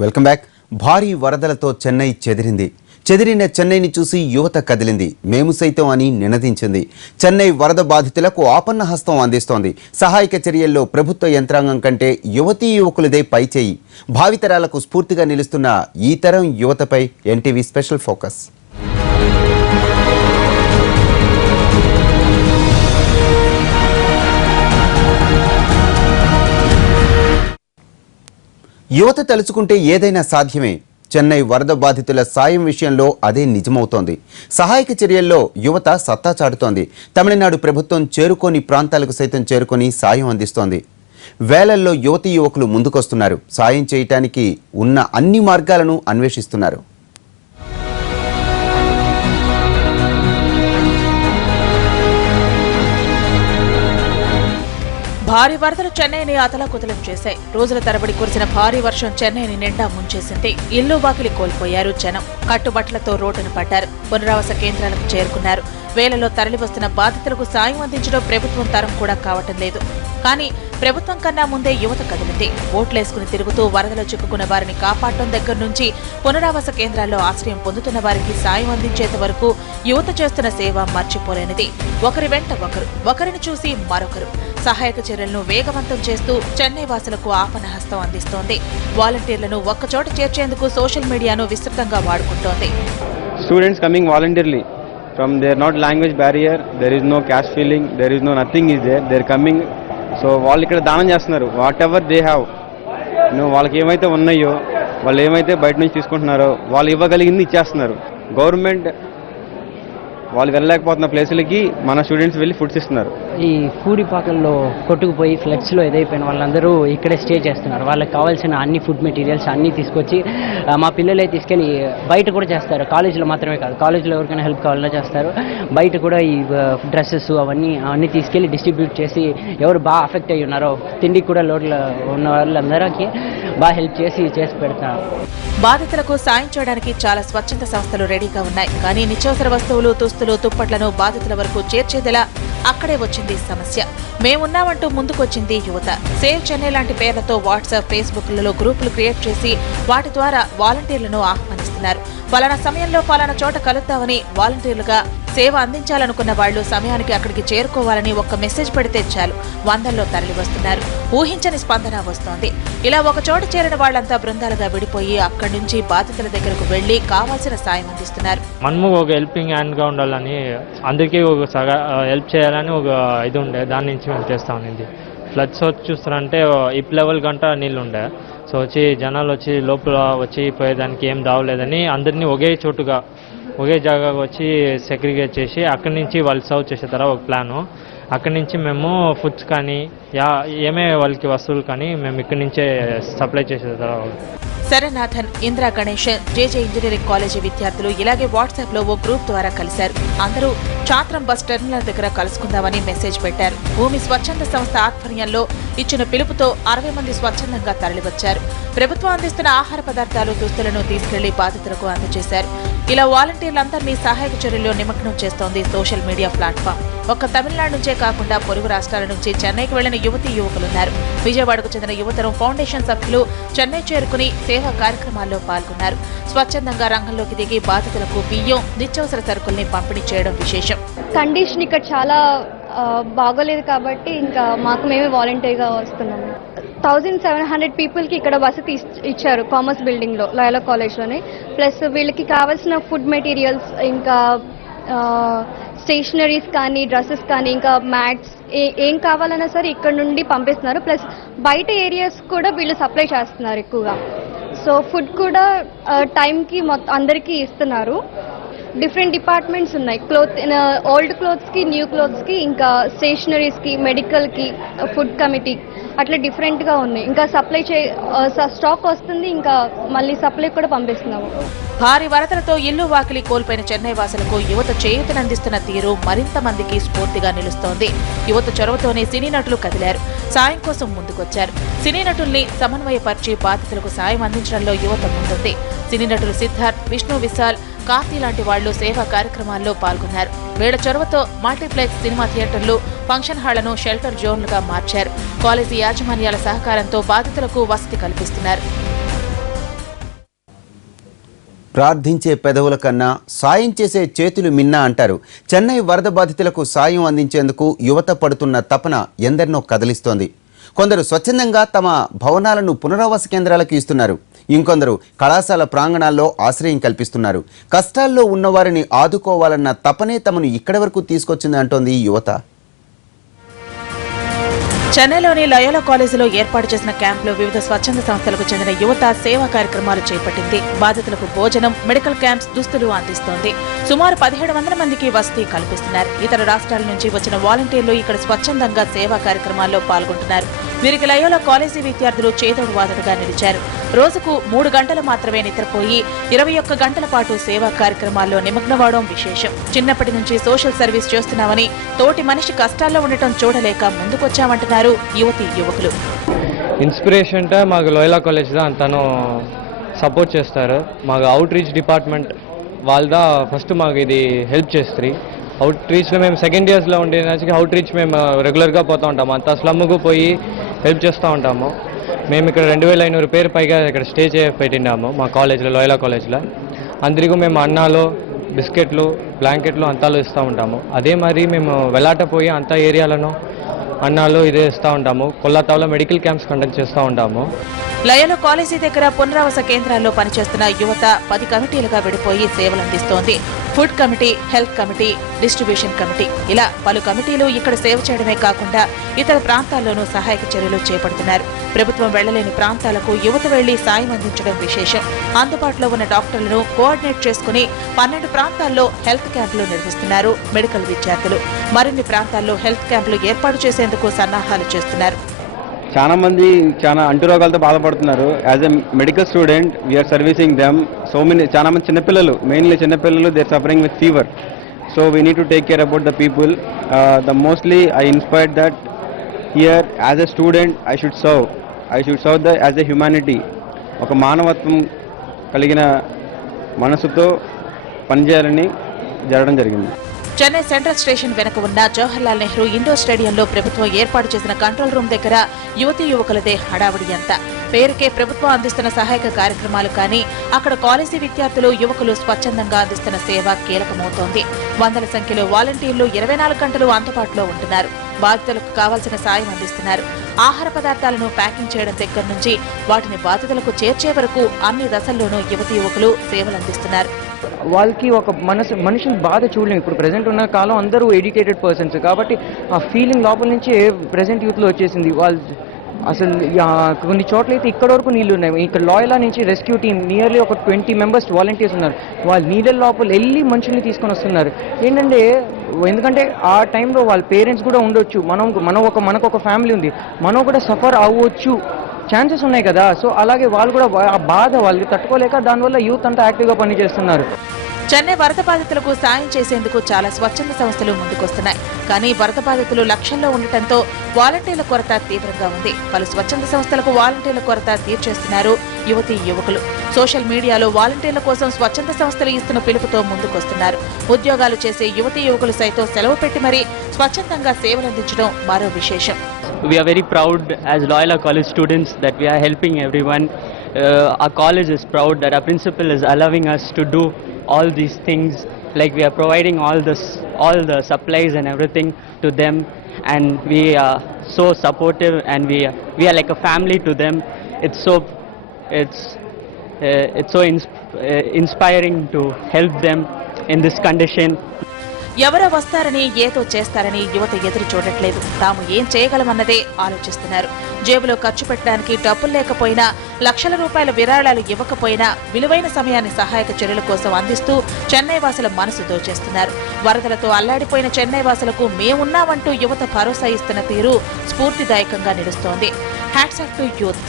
Welcome back. భారీ వరదలతో చెన్నై చెదిరిన చెన్నైని చూసి యువత కదిలింది. మేము సైతం అని నినదించింది. చెన్నై వరద బాధితులకు ఆపన్న హస్తం అందిస్తోంది. సహాయక చర్యల్లో ప్రభుత్వ యంత్రాంగం కంటే యువతీ యువకులదే పైచేయి. భావితరాలకు స్ఫూర్తిగా నిలుస్తున్న ఈ తరం యువతపై ఎన్టీవీ స్పెషల్ ఫోకస్. యువత తలుచుకుంటే ఏదైనా సాధ్యమే. చెన్నై వరద బాధితుల సాయం విషయంలో అదే నిజమవుతోంది. సహాయక చర్యల్లో యువత సత్తా చాటుతోంది. తమిళనాడు ప్రభుత్వం చేరుకోని ప్రాంతాలకు సైతం చేరుకొని సాయం అందిస్తోంది. వేలల్లో యువతీ యువకులు ముందుకొస్తున్నారు. సాయం చేయటానికి ఉన్న అన్ని మార్గాలను అన్వేషిస్తున్నారు. భారీ వరదలు చెన్నైని అతలాకుతలం చేశాయి. రోజుల తరబడి కురిసిన భారీ వర్షం చెన్నైని నిండా ముంచేసింది. ఇల్లు బాకిలి కోల్పోయారు జనం. కట్టుబట్టలతో రోడ్డున పడ్డారు. పునరావాస కేంద్రాలకు చేరుకున్నారు. వేలలో తరలివస్తున్న బాధితులకు సాయం అందించడం ప్రభుత్వం తరం కూడా కావటం లేదు. కానీ ప్రభుత్వం కన్నా ముందే యువత కదిలింది. ఓట్లేసుకుని తిరుగుతూ వరదలో చిక్కుకున్న వారిని కాపాడటం దగ్గర నుంచి పునరావాస కేంద్రాల్లో ఆశ్రయం పొందుతున్న వారికి సాయం అందించేంత వరకు యువత చేస్తున్న సేవ మర్చిపోలేనిది. ఒకరి వెంట ఒకరిని చూసి మరొకరు సహాయక చర్యలను వేగవంతం చేస్తూ చెన్నై వాసులకు ఆపన్నహస్తం అందిస్తోంది. వాలంటీర్లను ఒక్కచోట చేర్చేందుకు సోషల్ మీడియాను విస్తృతంగా వాడుకుంటోంది. Students coming voluntarily from there not language barrier, there is no caste feeling, there is no nothing is there coming. So వాళ్ళు ఇక్కడ దానం చేస్తున్నారు. వాట్ ఎవర్ దే హ్యావ్, వాళ్ళకి ఏమైతే ఉన్నాయో, వాళ్ళు ఏమైతే బయట నుంచి తీసుకుంటున్నారో వాళ్ళు ఇవ్వగలిగింది ఇచ్చేస్తున్నారు. గవర్నమెంట్ వాళ్ళు వెళ్ళలేకపోతున్న ప్లేసులకి మన స్టూడెంట్స్ వెళ్ళి ఫుడ్స్ ఇస్తున్నారు. ఈ పూడిపాకల్లో కొట్టుకుపోయి ఫ్లడ్స్లో ఎదైపోయిన వాళ్ళందరూ ఇక్కడే స్టే చేస్తున్నారు. వాళ్ళకి కావాల్సిన అన్ని ఫుడ్ మెటీరియల్స్ అన్నీ తీసుకొచ్చి మా పిల్లలే తీసుకెళ్ళి బయట కూడా చేస్తారు. కాలేజీలో మాత్రమే కాదు, కాలేజీలో ఎవరికైనా హెల్ప్ కావాలన్నా చేస్తారు. బయట కూడా ఈ డ్రెస్సెస్ అవన్నీ తీసుకెళ్ళి డిస్ట్రిబ్యూట్ చేసి ఎవరు బాగా అఫెక్ట్ అయ్యి ఉన్నారో తిండికి కూడా లోడ్లో ఉన్న వాళ్ళందరికీ బాగా హెల్ప్ చేసి పెడుతున్నారు. బాధితులకు సాయం చేయడానికి చాలా స్వచ్ఛంద సంస్థలు రెడీగా ఉన్నాయి. కానీ నిత్యావసర వస్తువులు, దుస్తులు, దుప్పట్లను బాధితుల వరకు చేర్చేదిలా అక్కడే వచ్చింది సమస్య. మేమున్నామంటూ ముందుకొచ్చింది యువత. సేవ్ చెన్నై లాంటి పేర్లతో వాట్సాప్, ఫేస్బుక్లలో గ్రూపులు క్రియేట్ చేసి వాటి ద్వారా వాలంటీర్లను ఆహ్వానిస్తున్నారు. ఫలానా సమయంలో ఫలానా చోట కలుద్దామని వాలంటీర్లుగా సేవ అందించాలనుకున్న వాళ్లు సమయానికి అక్కడికి చేరుకోవాలని ఒక్క మెసేజ్ పెడితే చాలు వందల్లో తరలి వస్తున్నారు. ఊహించని స్పందన వస్తోంది. ఇలా ఒక చోట చేరిన వాళ్లంతా బృందాలుగా విడిపోయి అక్కడి నుంచి బాధితుల దగ్గరకు వెళ్లి కావాల్సిన సాయం అందిస్తున్నారు. మనము ఒక హెల్పింగ్ హ్యాండ్ గా ఉండాలని, అందరికీ ఒక హెల్ప్ చేయాలని ఒక ఇది ఉండే, దాని నుంచి మేము చేస్తా ఉన్నది. ఫ్లడ్స్ వచ్చి చూస్తారంటే ఇప్ లెవెల్ గంట నీళ్ళు ఉండే. సో వచ్చి జనాలు వచ్చి లోపల వచ్చి పోయేదానికి ఏం దావలేదని అందరినీ ఒకే జాగా వచ్చి సెగ్రిగేట్ చేసి అక్కడి నుంచి వాళ్ళు సర్వ్ చేసేతారా ఒక ప్లాను. అక్కడి నుంచి మేము ఫుడ్స్ కానీ ఏమే వాళ్ళకి వస్తువులు కానీ మేము ఇక్కడి నుంచే సప్లై చేసేతారా. శరనాథన్, ఇందిరా గణేష్, జేజే ఇంజనీరింగ్ కాలేజీ విద్యార్థులు ఇలాగే వాట్సాప్ లో ఓ గ్రూప్ ద్వారా కలిశారు. అందరూ చాత్రం బస్ టెర్మినల్ దగ్గర కలుసుకుందామని మెసేజ్ పెట్టారు. భూమి స్వచ్ఛంద సంస్థ ఆధ్వర్యంలో ఇచ్చిన పిలుపుతో 60 మంది స్వచ్ఛందంగా తరలివచ్చారు. ప్రభుత్వం అందిస్తున్న ఆహార పదార్థాలు, దుస్తులను తీసుకెళ్లి బాధితులకు అందజేశారు. ఇలా వాలంటీర్లందరినీ సహాయక చర్యల్లో నిమగ్నం చేస్తోంది సోషల్ మీడియా ప్లాట్ఫామ్. ఒక్క తమిళనాడు నుంచే కాకుండా పొరుగు రాష్ట్రాల నుంచి చెన్నైకి వెళ్లిన యువతీ యువకులున్నారు. విజయవాడకు చెందిన యువతరం ఫౌండేషన్ సభ్యులు చెన్నై చేరుకుని సేవా కార్యక్రమాల్లో పాల్గొన్నారు. స్వచ్ఛందంగా రంగంలోకి దిగి బాధితులకు బియ్యం, నిత్యావసర సరుకుల్ని పంపిణీ చేయడం విశేషం. కండిషన్ ఇక్కడ చాలా బాగోలేదు కాబట్టి ఇంకా మాకు మేమే వాలంటీర్గా వస్తున్నాము. 1700 పీపుల్కి ఇక్కడ వసతి ఇచ్చారు కామర్స్ బిల్డింగ్లో, లాయలా కాలేజ్లోనే. ప్లస్ వీళ్ళకి కావాల్సిన ఫుడ్ మెటీరియల్స్, ఇంకా స్టేషనరీస్ కానీ, డ్రెస్సెస్ కానీ, ఇంకా మ్యాట్స్ ఏం కావాలన్నా సరే ఇక్కడ నుండి పంపిస్తున్నారు. ప్లస్ బయట ఏరియాస్ కూడా వీళ్ళు సప్లై చేస్తున్నారు ఎక్కువగా. సో ఫుడ్ కూడా టైంకి అందరికీ ఇస్తున్నారు. డిఫరెంట్ డిపార్ట్మెంట్స్ ఉన్నాయి. ఓల్డ్ క్లోత్స్కి, న్యూ క్లోత్స్కి, ఇంకా స్టేషనరీస్కి, మెడికల్కి, ఫుడ్ కమిటీ, అట్లా డిఫరెంట్గా ఉన్నాయి. ఇంకా స్టాక్ వస్తుంది, ఇంకా మళ్ళీ సప్లై కూడా పంపిస్తున్నాము. భారీ వరదలతో ఇల్లు వాకిలి కోల్పోయిన చెన్నై వాసులకు యువత చేయూతనందిస్తున్న తీరు మరింత మందికి స్ఫూర్తిగా నిలుస్తోంది. యువత చొరవతోనే సినీ నటులు కదిలారు. సాయం కోసం ముందుకొచ్చారు. సినీ నటుల్ని సమన్వయపరిచి బాధితులకు సాయం అందించడంలో యువత ముందుంది. సినీ నటులు సిద్ధార్థ్, విష్ణు విశాల్, కార్తీ లాంటి వాళ్లు సేవా కార్యక్రమాల్లో పాల్గొన్నారు. వీళ్ల చొరవతో మల్టీప్లెక్స్ సినిమా థియేటర్లు, ఫంక్షన్ హాళ్లను షెల్టర్ జోన్లుగా మార్చారు. కాలేజీ యాజమాన్యాల సహకారంతో బాధితులకు వసతి కల్పిస్తున్నారు. ప్రార్థించే పెదవుల కన్నా సాయం చేసే చేతులు మిన్నా అంటారు. చెన్నై వరద బాధితులకు సాయం అందించేందుకు యువత పడుతున్న తపన ఎందరినో కదిలిస్తోంది. కొందరు స్వచ్ఛందంగా తమ భవనాలను పునరావాస కేంద్రాలకు ఇస్తున్నారు. ఇంకొందరు కళాశాల ప్రాంగణాల్లో ఆశ్రయం కల్పిస్తున్నారు. కష్టాల్లో ఉన్నవారిని ఆదుకోవాలన్న తపనే తమను ఇక్కడి వరకు తీసుకొచ్చింది అంటోంది యువత. చెన్నైలోని లయోలా కాలేజీలో ఏర్పాటు చేసిన క్యాంపులో వివిధ స్వచ్ఛంద సంస్థలకు చెందిన యువత సేవా కార్యక్రమాలు చేపట్టింది. బాధితులకు భోజనం, మెడికల్ క్యాంప్స్, దుస్తులు అందిస్తోంది. సుమారు 1700 మందికి వసతి కల్పిస్తున్నారు. ఇతర రాష్ట్రాల నుంచి వచ్చిన వాలంటీర్లు ఇక్కడ స్వచ్ఛందంగా సేవా కార్యక్రమాల్లో పాల్గొంటున్నారు. వీరికి లయోలా కాలేజీ విద్యార్థులు చేదోడు వాదడుగా నిలిచారు. రోజుకు 3 గంటలు మాత్రమే నిద్రపోయి 21 గంటల పాటు సేవా కార్యక్రమాల్లో నిమగ్నమవడం విశేషం. చిన్నప్పటి నుంచి సోషల్ సర్వీస్ చేస్తున్నామని తోటి మనిషి కష్టాల్లో ఉండటం చూడలేక ముందుకొచ్చామంటున్నారు యువతీ యువకులు. ఇన్స్పిరేషన్ అంటే మాకు లోయలా కాలేజ్లో తను సపోర్ట్ చేస్తారు. మాకు అవుట్ రీచ్ డిపార్ట్మెంట్ వాళ్ళ ఫస్ట్ మాకు ఇది హెల్ప్ చేస్తుంది. అవుట్ రీచ్లో మేము సెకండ్ ఇయర్స్లో ఉండేదానికి అవుట్ రీచ్ మేము రెగ్యులర్గా పోతూ ఉంటాము. అంత స్లమ్కు పోయి హెల్ప్ చేస్తూ ఉంటాము. మేము ఇక్కడ 2500 పేరు పైగా ఇక్కడ స్టే పెట్టినాము మా కాలేజ్లో, లోయలా కాలేజ్లో. అందరికీ మేము అన్నాలు, బిస్కెట్లు, బ్లాంకెట్లు అంతాలు ఇస్తూ ఉంటాము. అదే మరి మేము వెళ్ళాటపోయి అంత ఏరియాలను అన్నాలు ఇదే ఇస్తూ ఉంటాము. కొల్లాతాలో మెడికల్ క్యాంప్స్ కండక్ట్ చేస్తూ ఉంటాము. లయోలా కాలేజీ దగ్గర పునరావాస కేంద్రాల్లో పనిచేస్తున్న యువత 10 కమిటీలుగా విడిపోయి సేవలందిస్తోంది. Food committee, health committee, distribution committee, ఇలా పలు కమిటీలు ఇక్కడ సేవ చేయడమే కాకుండా ఇతర ప్రాంతాల్లోనూ సహాయక చర్యలు చేపడుతున్నారు. ప్రభుత్వం వెళ్లలేని ప్రాంతాలకు యువత వెళ్లి సాయం అందించడం విశేషం. అందుబాటులో ఉన్న డాక్టర్లను కోఆర్డినేట్ చేసుకుని 12 ప్రాంతాల్లో హెల్త్ క్యాంపులు నిర్వహిస్తున్నారు మెడికల్ విద్యార్థులు. మరిన్ని ప్రాంతాల్లో హెల్త్ క్యాంపులు ఏర్పాటు చేసేందుకు సన్నాహాలు చేస్తున్నారు. చాలా మంది చాలా అంటురోగాలతో బాధపడుతున్నారు. As a medical student we are servicing them. చాలా మంది చిన్నపిల్లలు, మెయిన్లీ చిన్నపిల్లలు, they are suffering with fever. So we need to take care about the people. The mostly I inspired that here as a student I should serve the as a humanity. ఒక మానవత్వం కలిగిన మనసుతో పనిచేయాలని జరగడం జరిగింది. Chennai central station వెనుక ఉన్న Jawaharlal Nehru indoor స్టేడియంలో ప్రభుత్వం ఏర్పాటు చేసిన కంట్రోల్ రూమ్ దగ్గర యువతీ యువకులదే హడావుడి అంతా. పేరుకే ప్రభుత్వం అందిస్తున్న సహాయక కార్యక్రమాలు కానీ అక్కడ కాలేజీ విద్యార్థులు, యువకులు స్వచ్ఛందంగా అందిస్తున్న సేవ కీలకమవుతోంది. వందల సంఖ్యలో వాలంటీర్లు 24 గంటలు అందుబాటులో ఉంటున్నారు. బాధితులకు కావాల్సిన సాయం అందిస్తున్నారు. ఆహార పదార్థాలను ప్యాకింగ్ చేయడం దగ్గర నుంచి వాటిని బాధితులకు చేర్చే వరకు అన్ని దశల్లోనూ యువతీ యువకులు సేవలందిస్తున్నారు. వాళ్ళకి ఒక మనుషులు బాధ చూడలేము. ఇప్పుడు ప్రజెంట్ ఉన్న కాలం అందరూ ఎడ్యుకేటెడ్ పర్సన్స్ కాబట్టి ఆ ఫీలింగ్ లోపల నుంచి ప్రజెంట్ యూత్లో వచ్చేసింది. వాళ్ళు అసలు కొన్ని చోట్ల అయితే ఇక్కడ వరకు నీళ్లు ఉన్నాయి. ఇక్కడ లోయలా నుంచి రెస్క్యూ టీమ్ నియర్లీ ఒక 20 మెంబర్స్ వాలంటీర్స్ ఉన్నారు. వాళ్ళు నీళ్ళ లోపల వెళ్ళి మనుషుల్ని తీసుకొని వస్తున్నారు. ఏంటంటే ఎందుకంటే ఆ టైంలో వాళ్ళ పేరెంట్స్ కూడా ఉండొచ్చు. మనకు ఒక ఫ్యామిలీ ఉంది, మనం కూడా సఫర్ అవ్వచ్చు, ఛాన్సెస్ ఉన్నాయి కదా. సో అలాగే వాళ్ళు కూడా ఆ బాధ వాళ్ళకి తట్టుకోలేక దానివల్ల యూత్ అంతా యాక్టివ్గా పనిచేస్తున్నారు. చెన్నై వరద బాధితులకు సాయం చేసేందుకు చాలా స్వచ్ఛంద సంస్థలు ముందుకొస్తున్నాయి. కానీ వరద బాధితులు లక్షల్లో ఉండటంతో వాలంటీర్ల కొరత తీవ్రంగా ఉంది. పలు స్వచ్ఛంద సంస్థలకు వాలంటీర్ల కొరత తీర్చేస్తున్నారు యువతీ యువకులు. సోషల్ మీడియాలో వాలంటీర్ల కోసం స్వచ్ఛంద సంస్థలు ఇస్తున్న పిలుపుతో ముందుకొస్తున్నారు. ఉద్యోగాలు చేసే యువతీ యువకులు సైతం సెలవు పెట్టి మరీ స్వచ్ఛందంగా సేవలందించడం మరో విశేషం. We are very proud as Loyola College students that we are helping everyone. Our college is proud that our principal is allowing us to do all these things. Like we are providing all the supplies and everything to them, and we are so supportive, and we are like a family to them. It's so inspiring to help them in this condition. ఎవరో వస్తారని ఏదో చేస్తారని యువత ఎదురు చూడట్లేదు. తాము ఏం చేయగలమన్నదే ఆలోచిస్తున్నారు. జేబులో ఖర్చు పెట్టడానికి డబ్బులు లేకపోయినా, లక్షల రూపాయల విరాళాలు ఇవ్వకపోయినా విలువైన సమయాన్ని సహాయక చర్యల కోసం అందిస్తూ చెన్నై వాసుల మనసు దోచేస్తున్నారు. వరదలతో అల్లాడిపోయిన చెన్నై వాసులకు మేమున్నామంటూ యువత భరోసా ఇస్తున్న తీరు స్ఫూర్తిదాయకంగా నిలుస్తోంది. Hats off to youth.